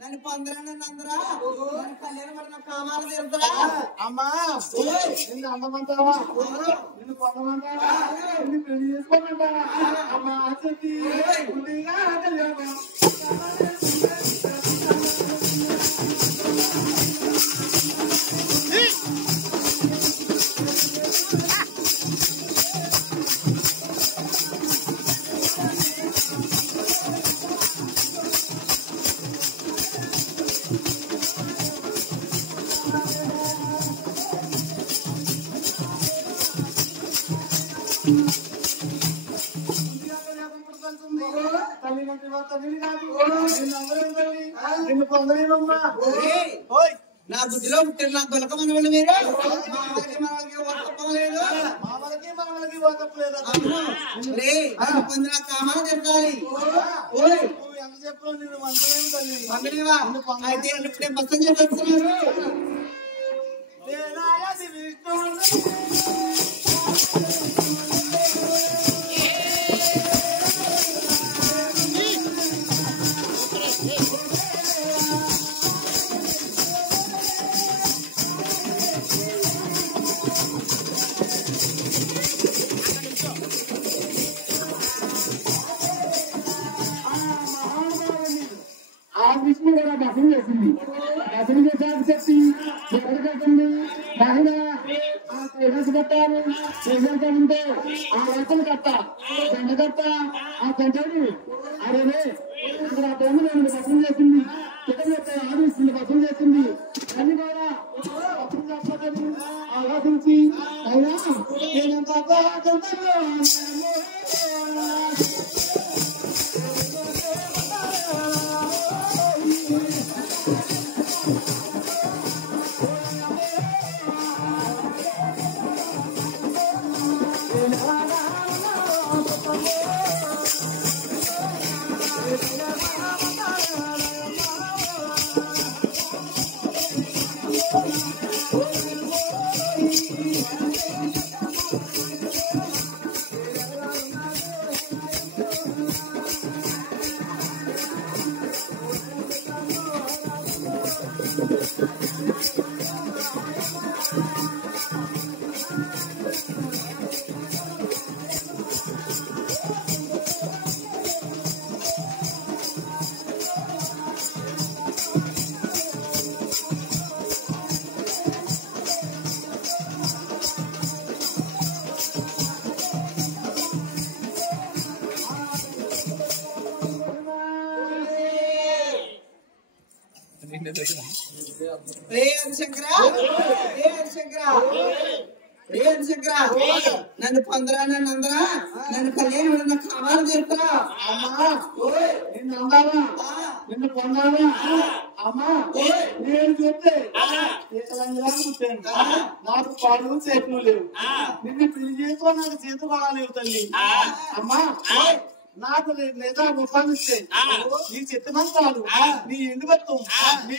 నన్ను పొందరానందరా కళ్యాణం పడిన కామాలు తీరుతారా అమ్మా నిన్ను అందమంటావా నిన్ను పొందమంటావా నిన్ను పెళ్లి చేసుకోమంటావా అమ్మా చెప్పి నిన్ను పొందలేమమ్మా నా బుద్ధిలో పుట్టిన నా దొరకమని మీరు లేదు మామలకి ఓతప్పలేదు పొందిన కామాలు తిరగాలి ఎంత చెప్పినా నేను వందలేము తల్లి వందలేవా అయితే ఇప్పుడే మొత్తం చెప్పేస్తున్నారు ఆ విష్ణు కూడా దర్శనం చేసింది దర్శనం చేశాక చెప్పి ఎవరికెళ్తుంది మహిళ ఆ తేజస్సు కట్టాలి తేజస్సు ఉంటే ఆ రసం కట్ట గంట కట్ట ఆ గంటని అరే ఇక్కడ ఆ తొమ్మిది దర్శనం చేసింది చికెన్ ఆదిస్తుంది దర్శనం చేసింది అన్ని కూడా దర్శనం చెప్పదని ఆలోచించి అయినా నేనంత నన్ను పొందరానందరా నన్ను కళ్యాణం పడిన కామాలు తీరుతారా అమ్మా నిన్ను అందావా నిన్ను పొందావా అమ్మా నేను చెప్తే నాకు పాలు చేతులు లేవు నిన్ను పెళ్లి చేసుకో నాకు చేతు పడాలేవు తల్లి అమ్మా నాకు లేదా ముఖాన్ని నీ చెత్తమంతాలు నీ ఎండుబత్తం నీ